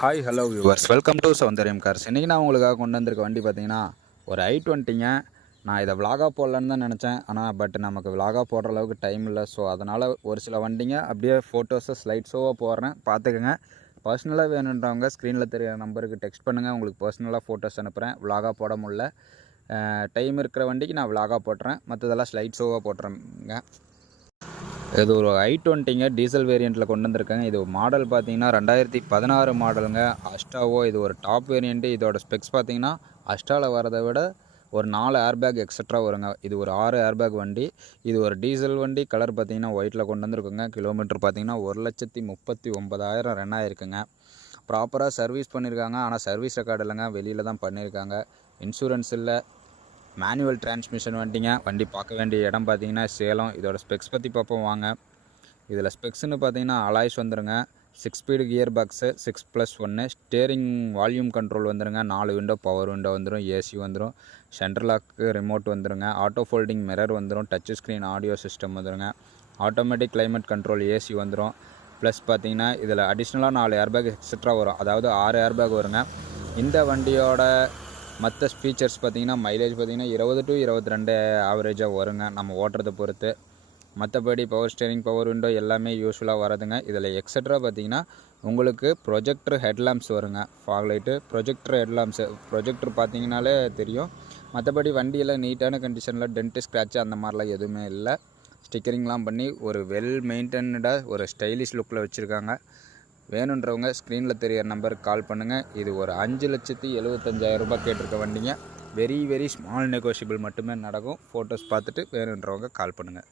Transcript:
Hi hello viewers, welcome to Soundaryam Cars. இன்றைக்கி நான் உங்களுக்காக கொண்டு வந்திருக்க வண்டி பார்த்தீங்கன்னா ஒரு i20ங்க. நான் இதை விலாகாக போடலான்னு தான் நினச்சேன். பட் நமக்கு விலாகாக போடுற அளவுக்கு டைம் இல்லை. ஸோ அதனால் ஒரு சில வண்டிங்க அப்படியே ஃபோட்டோஸை ஸ்லைட் ஷோவாக போடுறேன், பார்த்துக்கோங்க. பர்சனலாக வேணுன்றவங்க ஸ்க்ரீனில் தெரியிற நம்பருக்கு டெக்ஸ்ட் பண்ணுங்கள், உங்களுக்கு பர்சனலாக ஃபோட்டோஸ் அனுப்புகிறேன். விலாகாக போட முடியல, டைம் இருக்கிற வண்டிக்கு நான் விலாகாக போட்டுறேன், மற்றதெல்லாம் ஸ்லைட் ஷோவாக போட்டுறேங்க. இது ஒரு i20ங்க, டீசல் வேரியண்ட்டில் கொண்டு வந்திருக்காங்க. இது மாடல் பார்த்தீங்கன்னா 2016 மாடலுங்க, அஸ்டாவோ. இது ஒரு டாப் வேரியண்ட்டு. இதோட ஸ்பெக்ஸ் பார்த்தீங்கன்னா அஸ்டாவில் வரதை விட ஒரு 4 ஏர்பேக் எக்ஸட்ரா வருங்க. இது ஒரு 6 ஏர்பேக் வண்டி. இது ஒரு டீசல் வண்டி. கலர் பார்த்தீங்கன்னா ஒயிட்டில் கொண்டு வந்திருக்குங்க. கிலோமீட்டர் பார்த்தீங்கன்னா 1,39,000 ரன் ஆகிருக்குங்க. ப்ராப்பராக சர்வீஸ் பண்ணியிருக்காங்க. ஆனால் சர்வீஸ் ரெக்கார்டு இல்லைங்க, வெளியில் தான் பண்ணியிருக்காங்க. இன்சூரன்ஸ் இல்லை. மேனுவல் டிரான்ஸ்மிஷன் வண்டிங்க. வண்டி பார்க்க வேண்டிய இடம் பார்த்தீங்கன்னா சேலம். இதோட ஸ்பெக்ஸ் பற்றி பார்ப்போம் வாங்க. இதில் ஸ்பெக்ஸ்னு பார்த்தீங்கன்னா அலாய்ஸ் வந்துருங்க. 6 speed gear box, 6+1. Steering volume control வந்துருங்க. 4 விண்டோ பவர் விண்டோ வந்துடும். ஏசி வந்துடும். சென்ட்ரல் லாக்கு ரிமோட் வந்துருங்க. ஆட்டோ ஃபோல்டிங் மிரர் வந்துடும். டச் ஸ்க்ரீன் ஆடியோ சிஸ்டம் வந்துருங்க. ஆட்டோமேட்டிக் கிளைமேட் கண்ட்ரோல் ஏசி வந்துடும். ப்ளஸ் பார்த்தீங்கன்னா இதில் அடிஷ்னலாக 4 ஏர்பேக் எக்ஸட்ரா வரும். அதாவது 6 ஏர்பேக் வருங்க. இந்த வண்டியோட மற்ற ஃபீச்சர்ஸ் பார்த்திங்கன்னா மைலேஜ் பார்த்திங்கன்னா 20 to 22 ஆவரேஜாக வருங்க, நம்ம ஓட்டுறதை பொறுத்து. மற்றபடி பவர் ஸ்டேரிங், பவர் விண்டோ எல்லாமே யூஸ்ஃபுல்லாக வரதுங்க. இதில் எக்ஸட்ரா பார்த்திங்கன்னா உங்களுக்கு ப்ரொஜெக்டர் ஹெட்லாம்ப்ஸ் வருங்க. Fog light, projector headlamps. Projector பார்த்திங்கனாலே தெரியும். மற்றபடி வண்டியெல்லாம் நீட்டான கண்டிஷனில், டென்ட்டு ஸ்க்ராட்சு அந்த மாதிரிலாம் எதுவுமே இல்லை. ஸ்டிக்கரிங்லாம் பண்ணி ஒரு வெல் மெயின்டென்டாக ஒரு ஸ்டைலிஷ் லுக்கில் வச்சுருக்காங்க. வேணுன்றவங்க ஸ்க்ரீனில் தெரியிற நம்பருக்கு கால் பண்ணுங்கள். இது ஒரு 5,75,000 ரூபாய் கேட்டிருக்க வண்டிங்க. வெரி ஸ்மால் நெகோஷியபிள் மட்டுமே நடக்கும். ஃபோட்டோஸ் பார்த்துட்டு வேணுன்றவங்க கால் பண்ணுங்கள்.